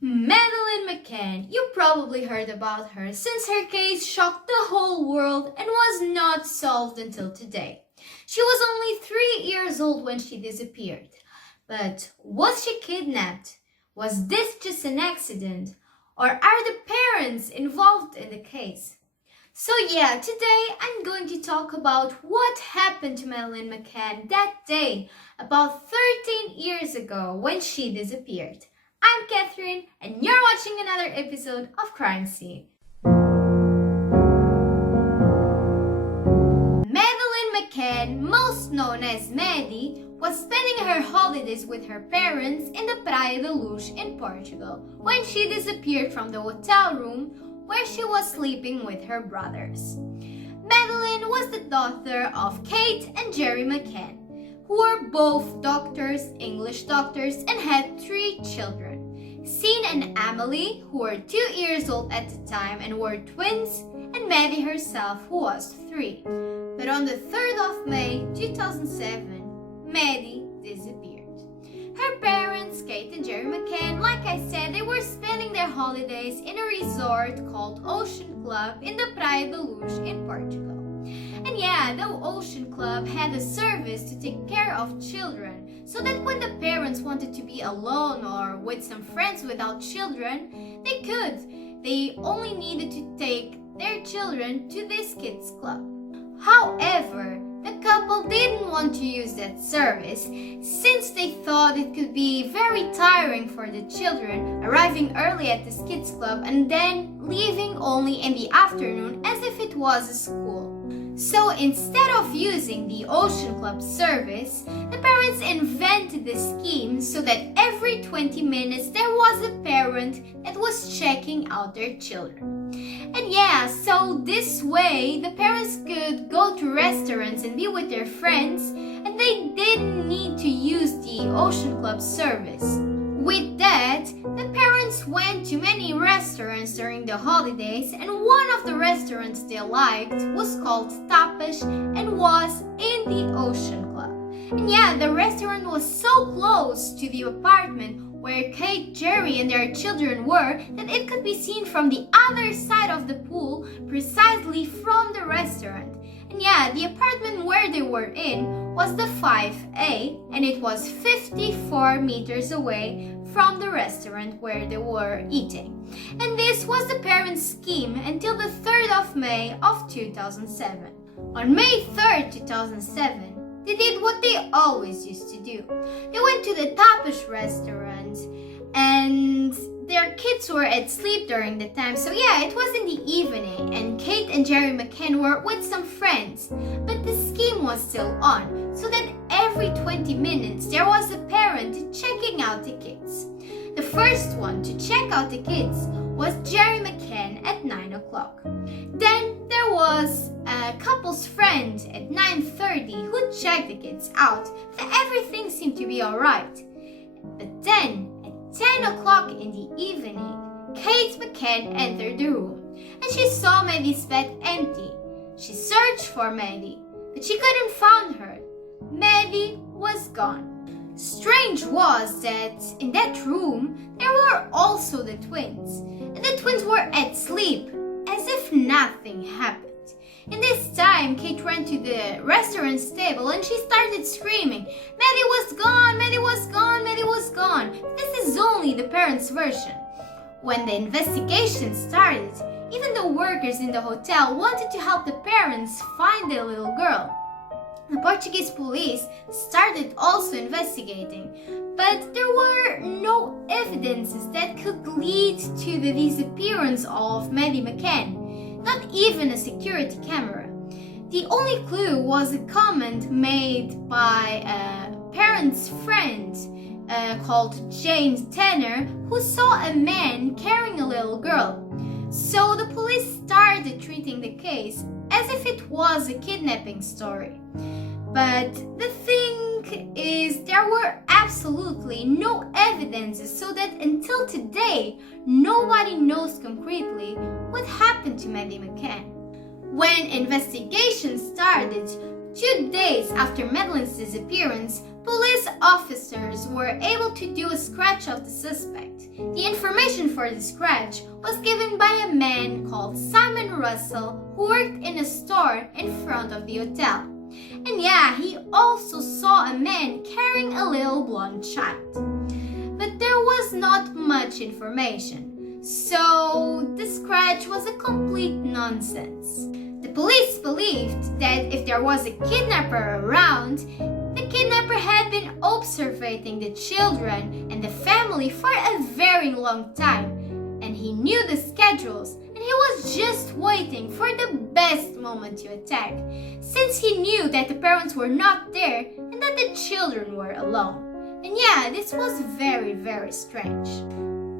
Madeleine McCann, you probably heard about her since her case shocked the whole world and was not solved until today. She was only 3 years old when she disappeared. But was she kidnapped? Was this just an accident? Or are the parents involved in the case? So yeah, today I'm going to talk about what happened to Madeleine McCann that day, about 13 years ago when she disappeared. I'm Catarina and you're watching another episode of Crime Scene. Madeleine McCann, most known as Maddy, was spending her holidays with her parents in the Praia da Luz in Portugal when she disappeared from the hotel room where she was sleeping with her brothers. Madeleine was the daughter of Kate and Jerry McCann, who were both doctors, English doctors, and had 3 children. Sean and Emily, who were 2 years old at the time and were twins, and Maddy herself, who was 3. But on the 3rd of May 2007, Maddy disappeared. Her parents, Kate and Jerry McCann, like I said, they were spending their holidays in a resort called Ocean Club in the Praia da Luz in Portugal. And yeah, the Ocean Club had a service to take care of children, so that when the parents wanted to be alone or with some friends without children, they could. They only needed to take their children to this kids club. However, the couple didn't want to use that service since they thought it could be very tiring for the children, arriving early at this kids club and then leaving only in the afternoon as if it was a school. So instead of using the Ocean Club service, the parents invented a scheme so that every 20 minutes there was a parent that was checking out their children. And yeah, so this way the parents could go to restaurants and be with their friends, and they didn't need to use the Ocean Club service. With that, the parents went to many restaurants during the holidays, and one of the restaurants they liked was called Tapas and was in the Ocean Club. And yeah, the restaurant was so close to the apartment where Kate, Jerry, and their children were that it could be seen from the other side of the pool, precisely from the restaurant. And yeah, the apartment where they were in was the 5A, and it was 54 meters away from the restaurant where they were eating. And this was the parents' scheme until the 3rd of May of 2007. On May 3rd, 2007, they did what they always used to do. They went to the tapas restaurant and their kids were asleep during the time. So yeah, it was in the evening and Kate and Jerry McCann were with some friends. But the scheme was still on, so that every 20 minutes there was a parent checking out the kids. The first one to check out the kids was Jerry McCann at 9 o'clock. Then there was a couple's friend at 9:30 who checked the kids out, but everything seemed to be alright. But then, at 10 o'clock in the evening, Kate McCann entered the room and she saw Maddy's bed empty. She searched for Maddy, but she couldn't find her. Maddy was gone. Strange was that in that room there were also the twins, and the twins were asleep as if nothing happened. In this time, Kate ran to the restaurant's table and she started screaming, "Maddy was gone! Maddy was gone! Maddy was gone!" This is only the parents' version. When the investigation started, even the workers in the hotel wanted to help the parents find the little girl. The Portuguese police started also investigating, but there were no evidences that could lead to the disappearance of Maddy McCann, not even a security camera. The only clue was a comment made by a parent's friend called James Tanner, who saw a man carrying a little girl. So the police started treating the case as if it was a kidnapping story. But the thing is, there were absolutely no evidences, so that until today, nobody knows concretely what happened to Maddy McCann. When investigations started, 2 days after Madeleine's disappearance, Police officers were able to do a scratch of the suspect. The information for the scratch was given by a man called Simon Russell who worked in a store in front of the hotel. And yeah, he also saw a man carrying a little blonde child. But there was not much information, so the scratch was a complete nonsense. The police believed that if there was a kidnapper around, the kidnapper had been observing the children and the family for a very long time, and he knew the schedules, and he was just waiting for the best moment to attack, since he knew that the parents were not there and that the children were alone. And yeah, this was very, very strange.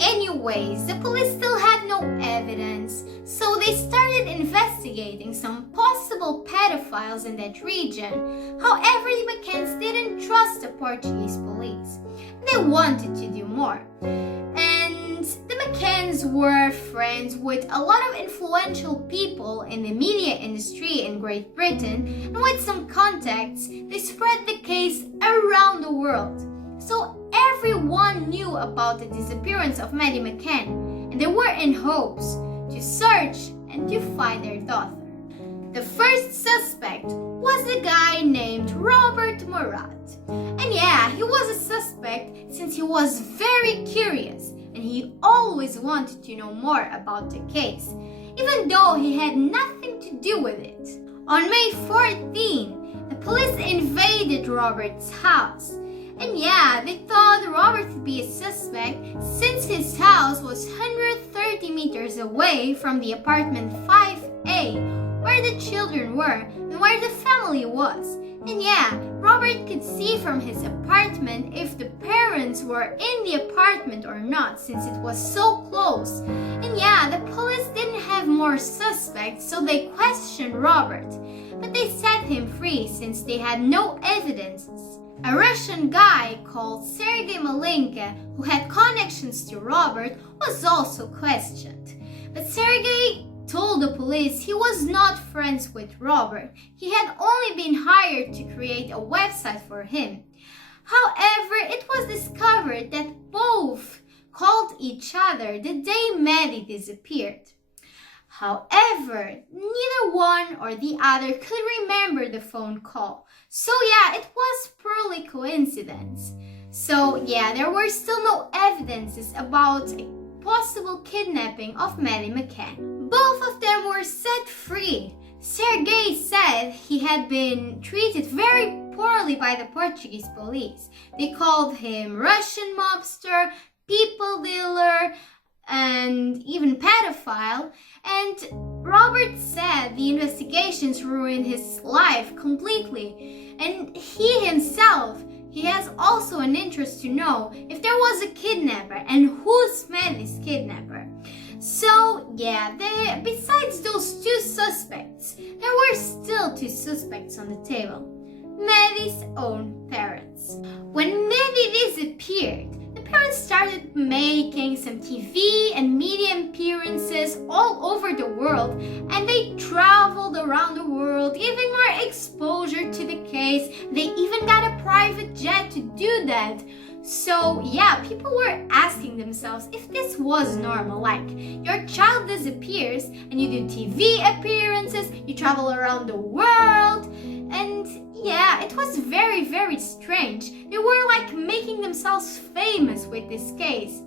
Anyways, the police still had no evidence, so they started investigating some possible pedophiles in that region. However, the McCanns didn't trust the Portuguese police. They wanted to do more. And the McCanns were friends with a lot of influential people in the media industry in Great Britain, and with some contacts, they spread the case around the world. So everyone knew about the disappearance of Maddie McCann, and they were in hopes to search and to find their daughter. The first suspect was a guy named Robert Morat. And yeah, he was a suspect since he was very curious and he always wanted to know more about the case, even though he had nothing to do with it. On May 14, the police invaded Robert's house. And yeah, they thought Robert would be a suspect since his house was 130 meters away from the apartment 5A, where the children were and where the family was. And yeah, Robert could see from his apartment if the parents were in the apartment or not, since it was so close. And yeah, the police didn't have more suspects, so they questioned Robert. But they set him free since they had no evidences. A Russian guy called Sergei Malenka, who had connections to Robert, was also questioned. But Sergei told the police he was not friends with Robert. He had only been hired to create a website for him. However, it was discovered that both called each other the day Maddy disappeared. However, neither one or the other could remember the phone call. So yeah, it was purely coincidence. So yeah, there were still no evidences about a possible kidnapping of Maddie McCann. Both of them were set free. Sergei said he had been treated very poorly by the Portuguese police. They called him Russian mobster, people dealer, and even pedophile. And Robert said the investigations ruined his life completely. And he himself, he has also an interest to know if there was a kidnapper and who's Maddy's kidnapper. So yeah, besides those two suspects, there were still two suspects on the table. Maddy's own parents. When Maddy disappeared, the parents started making some TV and media appearances all over the world, and they traveled around the world, giving more exposure to the case. They even got a private jet to do that. So yeah, people were asking themselves if this was normal, like your child disappears and you do TV appearances, you travel around the world, and yeah, it was very, very strange. They were like making themselves famous with this case.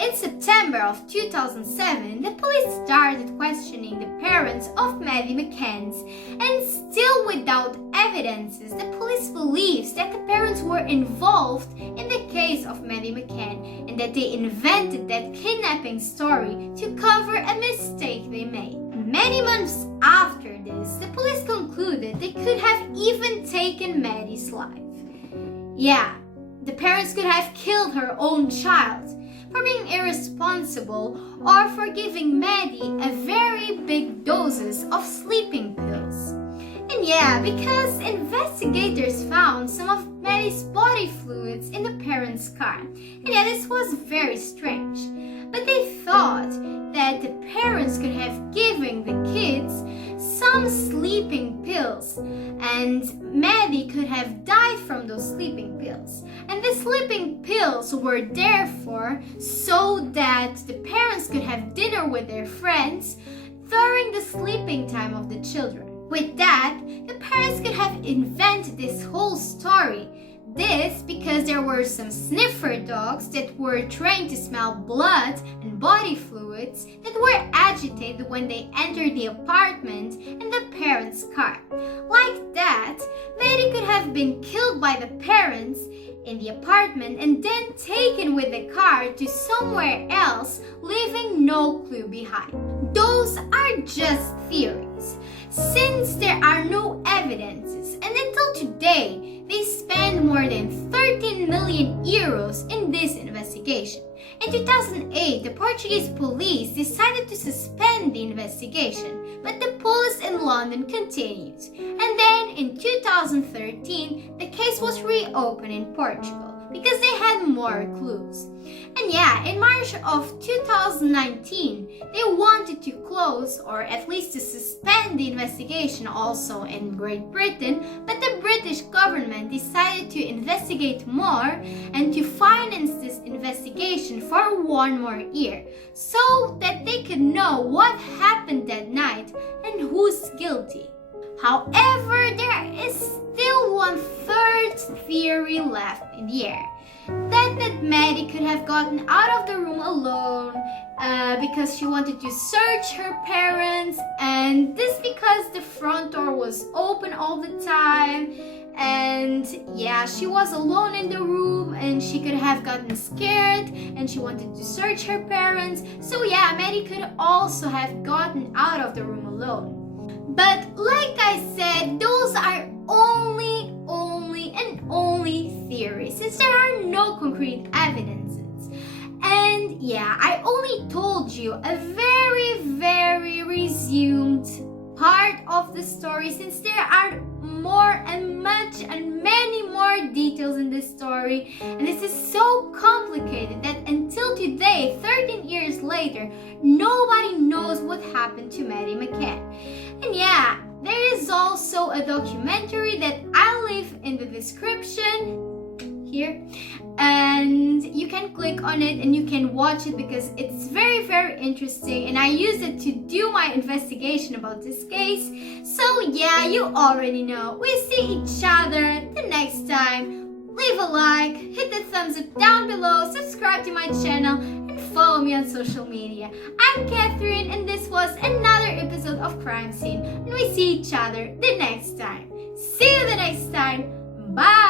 In September of 2007, the police started questioning the parents of Maddie McCann, and still without evidences, the police believes that the parents were involved in the case of Maddie McCann and that they invented that kidnapping story to cover a mistake they made. Many months after this, the police concluded they could have even taken Maddie's life. Yeah, the parents could have killed her own child for being irresponsible or for giving Maddie a very big doses of sleeping pills. And yeah, because investigators found some of Maddie's body fluids in the parents' car. And yeah, this was very strange. But they thought that the parents could have given the kids some sleeping pills, and Maddie could have died from those sleeping pills. And the sleeping pills were there so that the parents could have dinner with their friends during the sleeping time of the children. With that, the parents could have invented this whole story. This because there were some sniffer dogs that were trained to smell blood and body fluids that were agitated when they entered the apartment in the parents' car. Like that, Maddy could have been killed by the parents in the apartment and then taken with the car to somewhere else, leaving no clue behind. Those are just theories, since there are no evidences, and until today, they spent more than 13 million euros in this investigation. In 2008, the Portuguese police decided to suspend the investigation, but the police in London continued. And then in 2013, the case was reopened in Portugal because they had more clues. And yeah, in March of 2019, they wanted to close or at least to suspend the investigation also in Great Britain, but the British government decided to investigate more and to finance this investigation for 1 more year so that they could know what happened that night and who's guilty. However, there is still one third theory left in the air. That Maddy could have gotten out of the room alone because she wanted to search her parents, and this because the front door was open all the time, and yeah, she was alone in the room and she could have gotten scared and she wanted to search her parents. So yeah, Maddy could also have gotten out of the room alone. But like I said, those are only theories, since there are no concrete evidences. And yeah, I only told you a very resumed part of the story, since there are more and many more details in this story, and this is so complicated that until today, 13 years later, nobody knows what happened to Maddie McCann. And yeah, there is also a documentary that I'll leave in the description here, and you can click on it and you can watch it because it's very interesting, and I used it to do my investigation about this case. So yeah, you already know. We see each other the next time. Leave a like, hit the thumbs up down below, subscribe to my channel, and follow me on social media. I'm Catherine, and this was another episode of Crime Scene, and we see each other the next time. See you the next time. Bye!